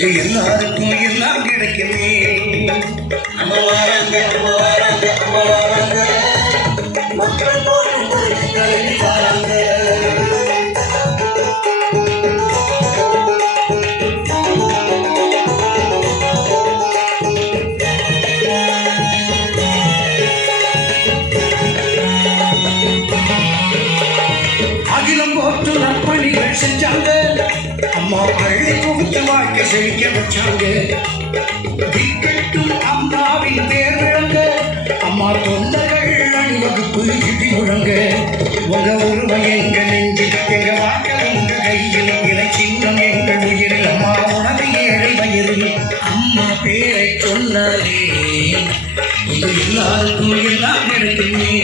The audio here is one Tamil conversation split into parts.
எல்லாருக்கும் எல்லாம் கிடைக்குமே. செழிக்க வச்சாங்க திக்கட்டும் அம்மாவின் பேர் விளங்க அம்மா தொண்டர்கள் அணிவகுப்பு இடி முழங்க. உங்க உருவம் எங்க நெஞ்சில் எங்க வாழ்க்கை உங்க கையில்? இணை சின்னம் எங்கள் உயிரில்? அம்மா உணவு ஏழை வயிறில்? அம்மா பேரை சொன்னாலே இது எல்லாருக்கும் எல்லாம் கிடைக்குமே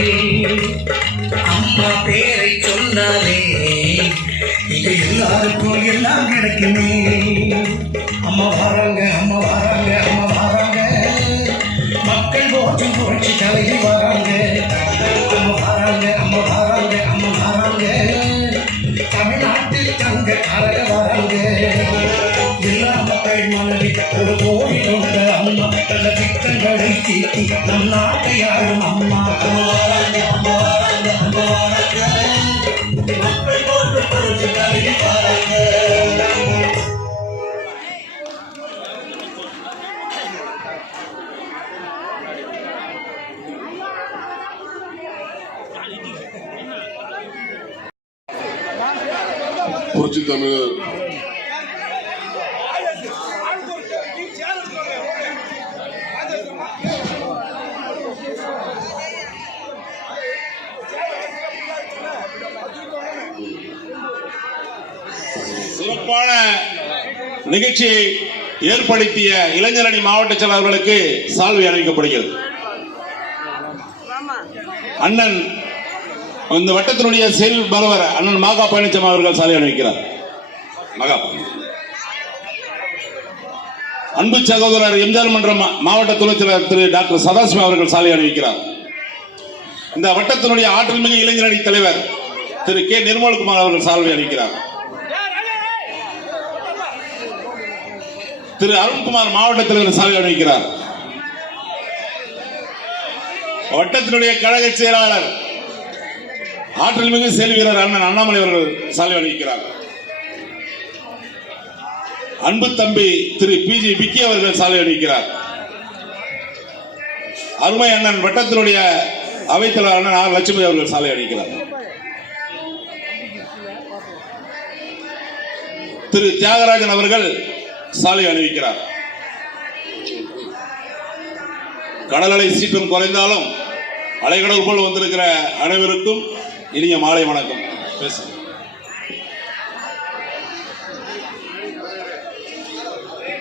அம்மா பேரை சொன்னாலே இங்க எல்லாருக்கும் எல்லாம் கிடைக்குமே அம்மா வராங்க அம்மா வராங்க அம்மா வராங்க. மக்கள் போற்றும் புரட்சி தலைவி வராங்க. அம்மா வராங்க அம்மா வராங்க அம்மா வராங்க. தமிழ்நாட்டில் தங்க கரக வராங்க. எல்லா மக்கள் மனதில் ஒரு கோடி கொண்ட அம்மா தந்த திட்டங்களை தீட்டி நம் நாட்டை யாரும் அம்மா. அம்மா வராங்க அம்மா வராங்க அம்மா வராங்க. தமிழர் சிறப்பான நிகழ்ச்சியை ஏற்படுத்திய இளைஞரணி மாவட்ட செயலாளர்களுக்கு சால்வை அறிவிக்கப்படுகிறது. அண்ணன் இந்த வட்டத்தினுடைய செயல் பலவர் அண்ணன் மாகா பழனிசாமி அவர்கள் சாலை அணிவிக்கிறார் அன்பு சகோதரர் எம்ஜிஆர் மன்ற மாவட்ட துணைச் செயலர் திரு டாக்டர் சதாசிவம் அவர்கள் சாலை அணிவிக்கிறார். இந்த வட்டத்தினுடைய ஆற்றல் மிகு இளைஞரணி தலைவர் திரு கே. நிர்மல்குமார் அவர்கள் சால்வை அணிவிக்கிறார். திரு அருண்குமார் மாவட்ட தலைவர் சாலை அணிவிக்கிறார். வட்டத்தினுடைய கழக செயலாளர் ஆற்றல் மிகு செயல் வீரர் அண்ணன் அண்ணாமலை அவர்கள் சாலை அணிவிக்கிறார். அன்பு தம்பி திரு பி ஜி விக்கி அவர்கள் சாலை அணிவிக்கிறார் அருமை அண்ணன் வட்டத்தினுடைய அவைத்தலைவர் அண்ணன் ஆர் லட்சுமி அவர்கள் சாலை அணிக்கிறார் திரு தியாகராஜன் அவர்கள் சாலை அணிவிக்கிறார். கடலலை சீற்றம் குறைந்தாலும் அலைகடல் போல் வந்திருக்கிற அனைவருக்கும் இனிய மாலை வணக்கம். பேசுகிறேன்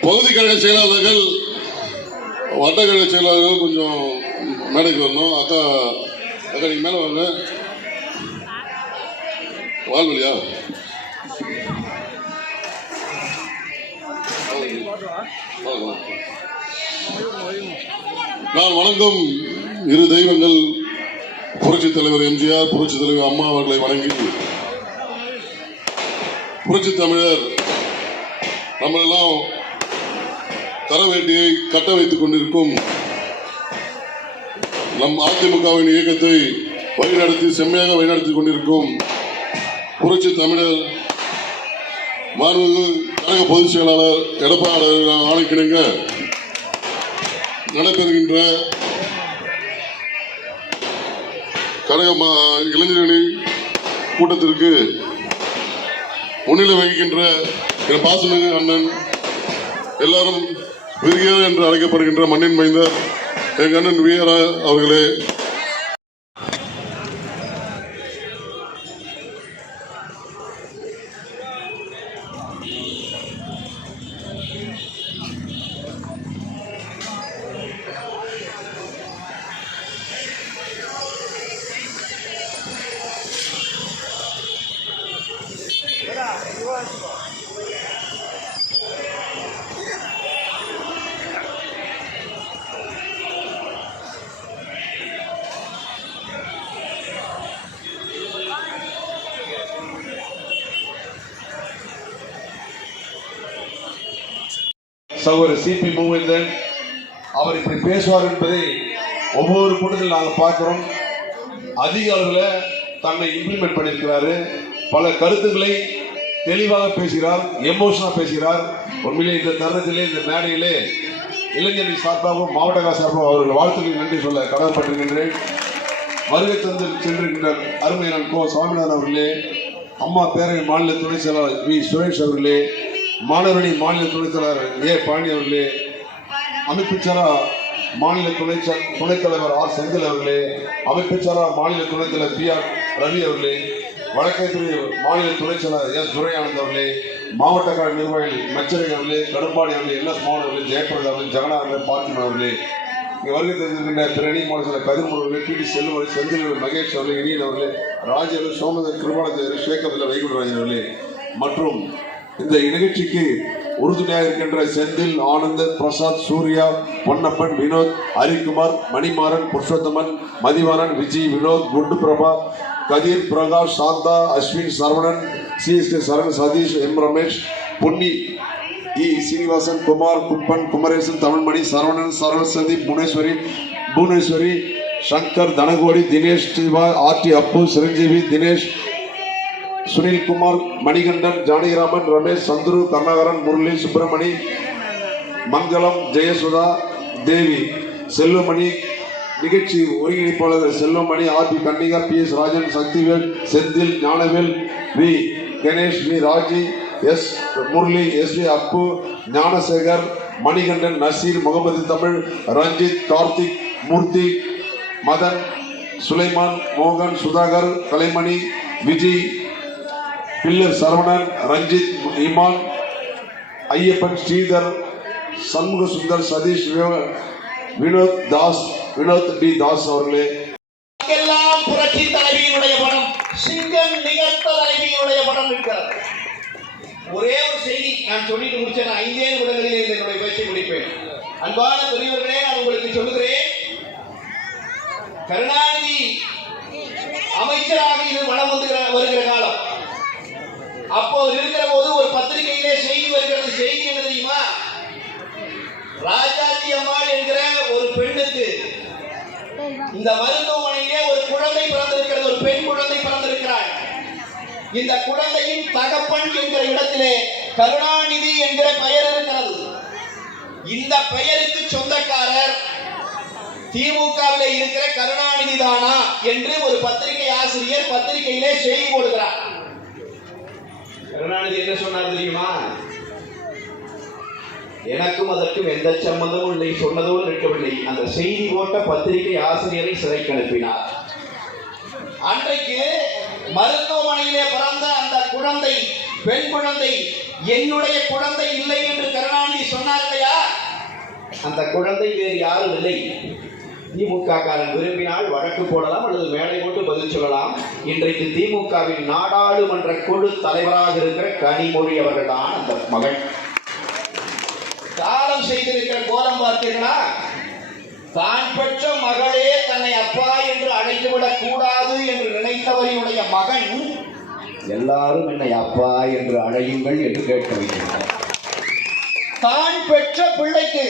பகுதி கழக செயலாளர்கள் வட்டக்கழக செயலாளர்கள் கொஞ்சம் மேடைக்கு வரணும். அக்கா அக்கா நீங்க மேலே வாங்க. வாழ்வழியா நான் வணங்கும் இரு தெய்வங்கள் புரட்சி தலைவர் எம்ஜிஆர் புரட்சி தலைவர் அம்மா அவர்களை வணங்கி புரட்சி தமிழர் நம்மளெல்லாம் தரவேட்டியை கட்ட வைத்துக் கொண்டிருக்கும் நம் அதிமுகவின் இயக்கத்தை வழிநடத்தி செம்மையாக வழிநடத்தி கொண்டிருக்கும் புரட்சி தமிழர் மாண்புமிகு கழக பொதுச் செயலாளர் எடப்பாடி ஆணைக்கிணங்க நடைபெறுகின்ற கழக மா- இளைஞரணி கூட்டத்திற்கு முன்னிலை வகிக்கின்ற என் பாசமிகு அண்ணன் எல்லாரும் விரியார் என்று அழைக்கப்படுகின்ற மண்ணின் மைந்த எங்கள் அண்ணன் விஆர் அவர்களே சகோதரர் சிபி மூவேந்தன் அவர் இப்படி பேசுவார் என்பதை ஒவ்வொரு கூட்டத்தில் நாங்கள் பார்க்கிறோம். அதிக அளவில் தன்னை இம்ப்ளிமெண்ட் பண்ணியிருக்கிறாரு. பல கருத்துக்களை தெளிவாக பேசுகிறார் எமோஷனாக பேசுகிறார். உண்மையிலே இந்த தருணத்திலே இந்த மேடையிலே இளைஞர்கள் சார்பாகவும் மாவட்ட சார்பாகவும் அவர்கள் வாழ்த்துக்களை நன்றி சொல்ல கடமைப்பட்டிருக்கின்றேன். வருகை தந்து சென்றிருக்கின்ற அருமையான கோ சுவாமிநாதன் அவர்களே அம்மா பேரவை மாநில துணை செயலாளர் வி. சுரேஷ் அவர்களே மாணவரணி மாநில துணைத் ஏ. பழனி அவர்களே அமைப்புச்சாரா மாநில துணை துணைத்தலைவர் துணைத் தலைவர் ஆர். செந்தில் அவர்களே அமைப்புச்சாரா மாநில துணைத் தலைவர் பி. ஆர். ரவி அவர்களே வழக்கத்துறை மாநில துணைச் செயலர் எஸ். துரையானந்த் அவர்களே மாவட்ட கழக நிர்வாகிகள் மச்சரை அவர்களே கடும்பாடி அவர்களே என் எஸ். மோகன் அவர்களே ஜெயபிரதா அவர்கள் ஜெகநாத் அவர்களே பார்த்திபன் அவர்களே இங்கே வருகை தந்திருக்கின்ற பிரணி மாநில கதிர்மூர் அவர்களே டி. செல்வன் செந்தில் மகேஷ் அவர்கள் இனியன் அவர்களே ராஜ் அவர்கள் சோமதர் கிருபானந்தர் சேகர் வைகுண்டராஜன் அவர்களே மற்றும் இந்த நிகழ்ச்சிக்கு உறுதுணையாக இருக்கின்ற Senthil Anand Prasad Surya Ponnappan Vinod Harikumar Manimaran Purushothaman Mathivaran Vijay Vinod Gundu Prabha Kathir Prakash Shantha Ashwin Saravanan CSK Saran Sathish M Ramesh Ponni E. Srinivasan Kumar Kuppan Kumaresan Tamilmani Saravanan Saravana Bhuvaneswari Bhuvaneswari Shankar Dhanakodi Dinesh Siva RD Appu Chiranjeevi Dinesh Sunilkumar Manikandan Janakiraman Ramesh Chandru Karunakaran Murali Subramani Mangalam Jayasudha Devi Selvamani நிகழ்ச்சி ஒருங்கிணைப்பாளர் Selvamani R P Kannika P S Rajan Sakthivel Senthil Gnanavel V Ganesh V Raji S Murali S V Appu Gnanasekar Manikandan Naseer Mohammed Tamil Ranjith Karthik Murthy Madan Sulaiman மோகன் சுதாகர் கலைமணி விஜய் பில்லர் சரவணன் ரஞ்சித் இமான் ஐயப்பன் ஸ்ரீதர் சண்முக சுந்தர் சதீஷ் வினோத் தாஸ் வினோத் டி தாஸ் அவர்களே. எல்லாம் புரட்சி தலைவியினுடைய படம் சிங்கம் நிகழ்த்த தலைவியினுடைய படம் இருக்கிறது. ஒரே ஒரு செய்தி நான் சொல்லிட்டு முடிச்சேன் ஐந்தே நிமிடங்களிலே என்னுடைய பேச்சை முடிப்பேன். அன்பான பெரியவர்களே நான் உங்களுக்கு சொல்லுகிறேன் கருணாநிதி அமைச்சராக இது வளம் வந்துகிற வருகிற காலம் அவர் இருக்கிற போது ஒரு பத்திரிகையிலே செய்தி வருகிறது. செய்தி என்ன தெரியுமா? ராஜாஜி அம்மாள் என்கிற ஒரு பெண்ணுக்கு இந்த மருத்துவமனையிலே ஒரு குழந்தை பிறந்திருக்கிறது. ஒரு பெண் குழந்தை பிறந்திருக்கிறாள். இந்த குழந்தையின் தகப்பன் என்கிற இடத்திலே கருணாநிதி என்கிற பெயர் இருக்கிறது. இந்த பெயருக்கு சொந்தக்காரர் திமுகவில் இருக்கிற கருணாநிதி தானா என்று ஒரு பத்திரிகை ஆசிரியர் பத்திரிகையிலே செய்தி போடுகிறார். கருணாநிதி என்ன சொன்னார் தெரியுமா? எனக்கும் அதற்கும் எந்த சம்பந்தமும் இல்லை சொன்னதோடு இருக்கவில்லை. அந்த செய்தி போட்ட பத்திரிகை ஆசிரியரை சிறைக்கு அனுப்பினார். அன்றைக்கு மருத்துவமனையிலே பிறந்த அந்த குழந்தை பெண் குழந்தை என்னுடைய குழந்தை இல்லை என்று கருணாநிதி சொன்னார் இல்லையா அந்த குழந்தை வேறு யாரும் இல்லை. திமுக காரன் விரும்பினால் வழக்கு போடலாம் அல்லது மேடை போட்டு பதில் சொல்லலாம். இன்றைக்கு திமுகவின் நாடாளுமன்ற குழு தலைவராக இருக்கிற கனிமொழி அவர்கள்தான் அந்த மகள் காலம் செய்திருக்கிற கோலம் பார்த்தீர்களா? தான் பெற்ற மகளே தன்னை அப்பா என்று அழைத்துவிடக் கூடாது என்று நினைத்தவரினுடைய மகன் எல்லாரும் என்னை அப்பா என்று அழையுங்கள் என்று கேட்க வைக்கிறார் தான் பெற்ற பிள்ளைக்கு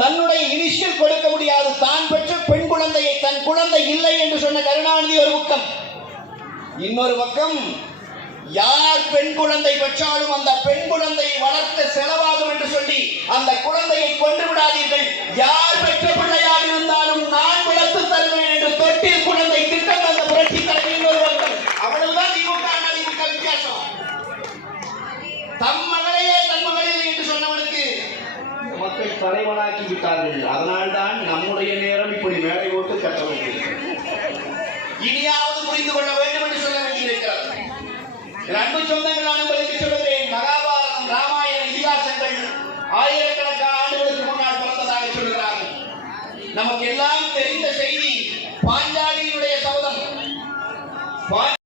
தன்னுடைய இனிஷியல் கொடுக்க முடியாது. தான் பெற்ற பெண் குழந்தையை தன் குழந்தை இல்லை என்று சொன்ன கருணாநிதி ஒரு பக்கம். இன்னொரு பக்கம் யார் பெண் குழந்தை பெற்றாலும் அந்த பெண் குழந்தையை வளர்க்க செலவாகும் என்று சொல்லி அந்த குழந்தையை கொண்டு விடாது யார் பெற்ற பிள்ளையாக இருந்தாலும் நான் வளர்த்து தருவேன் என்று தொட்டில் குழந்தை திட்டம் அந்த புரட்சி தலைவி இன்னொரு பக்கம் அவ்வளவுதான் திமுக அண்ணா திமுக வித்தியாசம் தம் மகளையே தன் மகளில் என்று சொன்னவனுக்கு மக்கள் தலைவனாக்கி விட்டார்கள் அதனால்தான் நம்முடைய நேரம் இப்படி மேடை போட்டு கட்ட வேண்டியிருக்கிறது இனியாவது புரிந்து கொள்ள வேண்டும் என்று சொல்ல வேண்டியிருக்கிறது என் அன்பு சொந்தங்கள் நான் உங்களுக்கு சொல்கிறேன் மகாபாரதம் ராமாயணம் இதிகாசங்கள் ஆயிரக்கணக்கான ஆண்டுகளுக்கு முன்னால் பிறந்ததாக சொல்கிறார்கள் நமக்கு எல்லாம் தெரிந்த செய்தி பாஞ்சாலியினுடைய சபதம்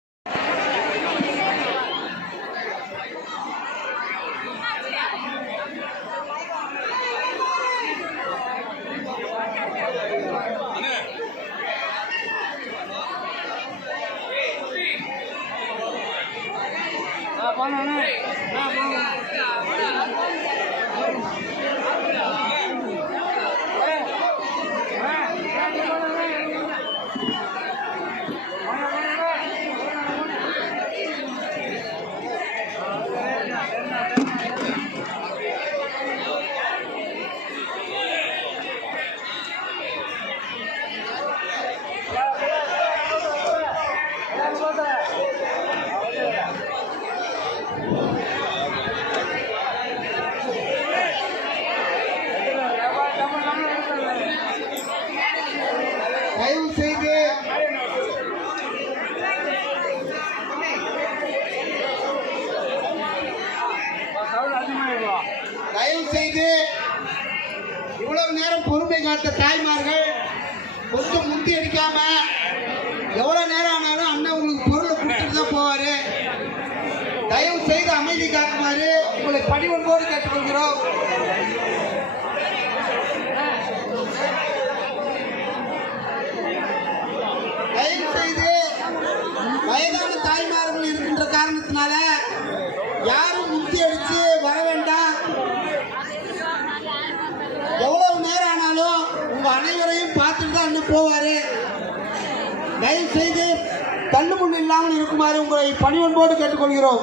போனோன்னா தயவு செய்து தயவு செய்து இவ்வளவு நேரம் பொறுமை காத்த தாய்மார்கள் கொஞ்சம் முந்தி அடிக்காம எவ்வளவு நேரம் ஆனாலும் அண்ணன் உங்களுக்கு பொருளை கொடுத்துட்டு தான் போவாரு. தயவு செய்து அமைதி காக்குமாறு உங்களை பணிவன்போடு கேட்டுக்கொள்கிறோம். தயவு செய்து வயதான தாய்மார்கள் இருக்கின்ற காரணத்தினால யாரும் முத்தி அடிச்சு வர வேண்டாம். எவ்வளவு நேரம் ஆனாலும் உங்க அனைவரையும் பார்த்துட்டு தான் அண்ணன் போவாரு. தயவு செய்து தள்ளுமுள் இல்லாமல் இருக்குமாறு உங்களை பணிவன்போடு கேட்டுக்கொள்கிறோம்.